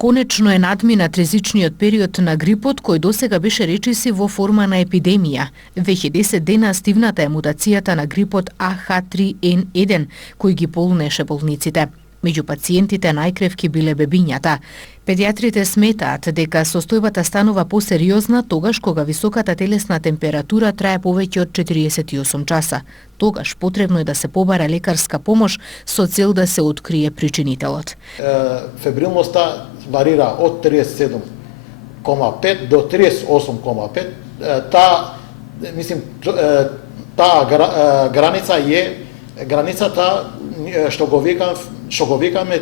Конечно е надминат ризичниот период на грипот кој досега беше речиси во форма на епидемија. Веќе 10 дена стивната е мутацијата на грипот AH3N1 кој ги полнеше болниците. Меѓу пациентите најкревки биле бебињата. Педиатрите сметаат дека состојбата станува посериозна тогаш кога високата телесна температура трае повеќе од 48 часа. Тогаш потребно е да се побара лекарска помош со цел да се открие причинителот. Фебрилноста варира од 37,5 до 38,5. Таа граница е границата што го викаме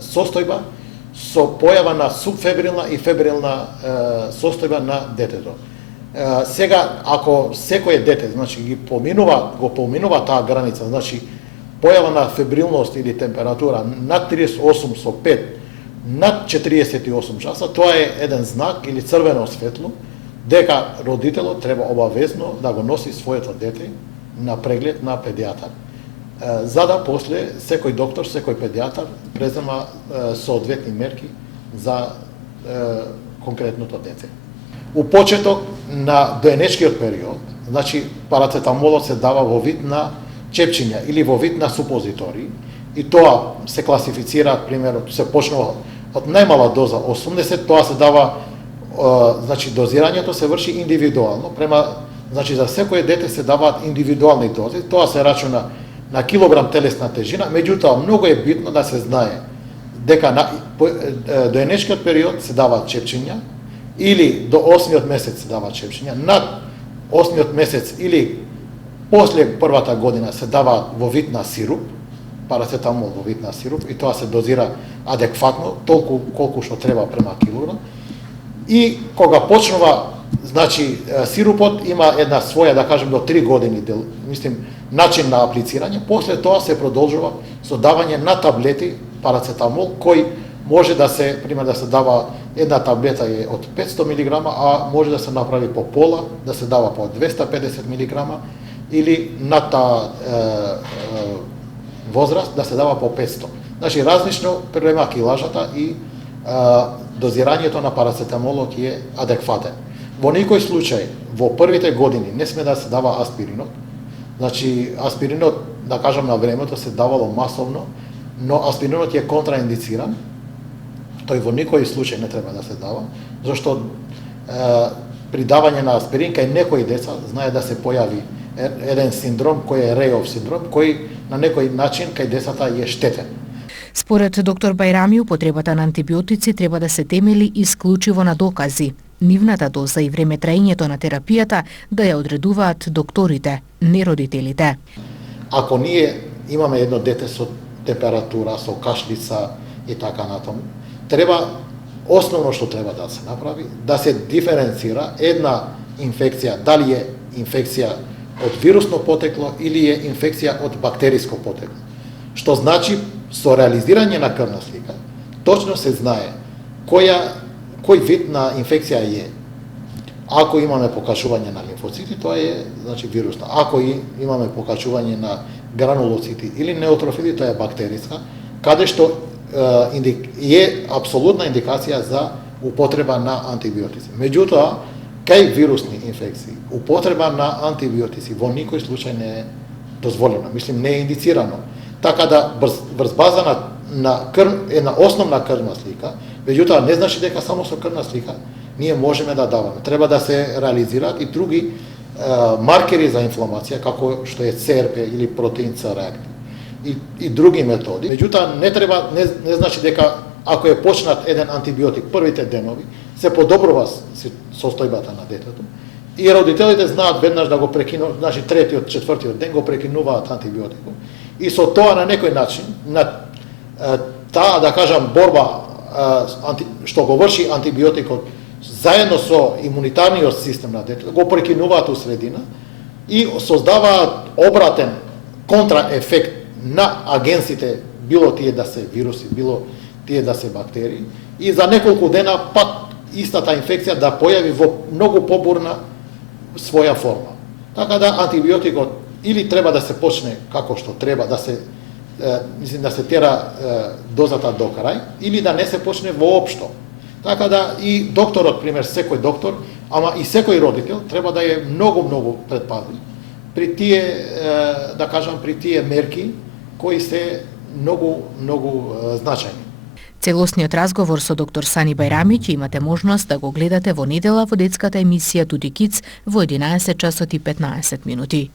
состојба со појава на субфебрилна и фебрилна состојба на детето. Сега, ако секое дете, значи го поминува таа граница, значи појава на фебрилност или температура над 38,5 над 48 часа, тоа е еден знак или црвено светло дека родителот треба обавезно да го носи своето дете на преглед на педијатар, за да после секој доктор, секој педијатар презема соодветни мерки за конкретното дете. У почеток на доенечкиот период, значи парацетамолот се дава во вид на чепчиња или во вид на супозитори, и тоа се класифицира, примерно, се почнува од најмала доза 80, тоа се дава, значи дозирањето се врши индивидуално, значи за секое дете се даваат индивидуални дози, тоа се рачуна на килограм телесна тежина, меѓутоа многу е битно да се знае дека на доенечкиот период се даваат чепчиња или до 8-миот месец се даваат чепчиња, над 8-миот месец или после првата година се дава во вид на сируп, парацетамол во вид на сируп, и тоа се дозира адекватно, толку колку што треба према килограм. И кога почнува, значи сирупот има една своја, да кажем, до 3 години, начин на аплицирање, после тоа се продолжува со давање на таблети парацетамол, кој може да се, пример, да се дава, една таблета е од 500 мг, а може да се направи по пола, да се дава по 250 мг, или на таа возраст да се дава по 500. Значи, различно према килажата и дозирањето на парацетамолот е адекватен. Во некој случај, во првите години не сме да се дава аспиринот. Значи, аспиринот, да кажам, на времето се давало масовно, но аспиринот е контраиндициран. Тој во никој случај не треба да се дава, зашто при давање на аспирин кај некои деца знае да се појави еден синдром кој е Рејов синдром, кој на некој начин кај децата е штетен. Според доктор Бајрами, употребата на антибиотици треба да се темели исклучиво на докази. Нивната доза и време траењето на терапијата да ја одредуваат докторите, не родителите. Ако ние имаме едно дете со температура, со кашлица и така натаму, треба, основно што треба да се направи, да се диференцира една инфекција, дали е инфекција од вирусно потекло или е инфекција од бактериско потекло. Што значи, со реализирање на крвна слика, точно се знае кој вид на инфекција е. Ако имаме покачување на лимфоцити, тоа е, значи, вирусна. Ако имаме покачување на гранулоцити или неутрофили, тоа е бактериска, каде што е апсолутна индикација за употреба на антибиотици. Меѓутоа, кај вирусни инфекции, употреба на антибиотици во никој случај не е дозволено, не е индицирано. Така да врз база на една основна крвна слика, меѓутоа не значи дека само со крвна слика ние можеме да даваме. Треба да се реализираат и други маркери за инфламација, како што е ЦРП или протеин Ц реактив. И други методи. Меѓутоа не значи дека ако е почнат еден антибиотик првите денови, се подобрува состојбата на детето. И родителите знаат веднаш да го прекинуваат, значи третиот, четвртиот ден го прекинуваат антибиотикот. И со тоа на некој начин, на таа, да кажам, борба што го врши антибиотикот заедно со имунитарниот систем на детето, го прекинуваат у средина и создаваат обратен контраефект на агенсите, било тие да се вируси, било тие да се бактерии, и за неколку дена пак истата инфекција да појави во многу побурна своја форма. Така да антибиотикот или треба да се почне како што треба, да се мислим да се тера дозата до крај или да не се почне воопшто. Така да и докторот, пример, секој доктор, ама и секој родител треба да е многу предпазлив при тие, да кажам, при тие мерки кои се многу значајни. Целосниот разговор со доктор Сани Бајрами ќе имате можност да го гледате во недела во детската емисија Тути Кидс во 11 часот и 15 минути.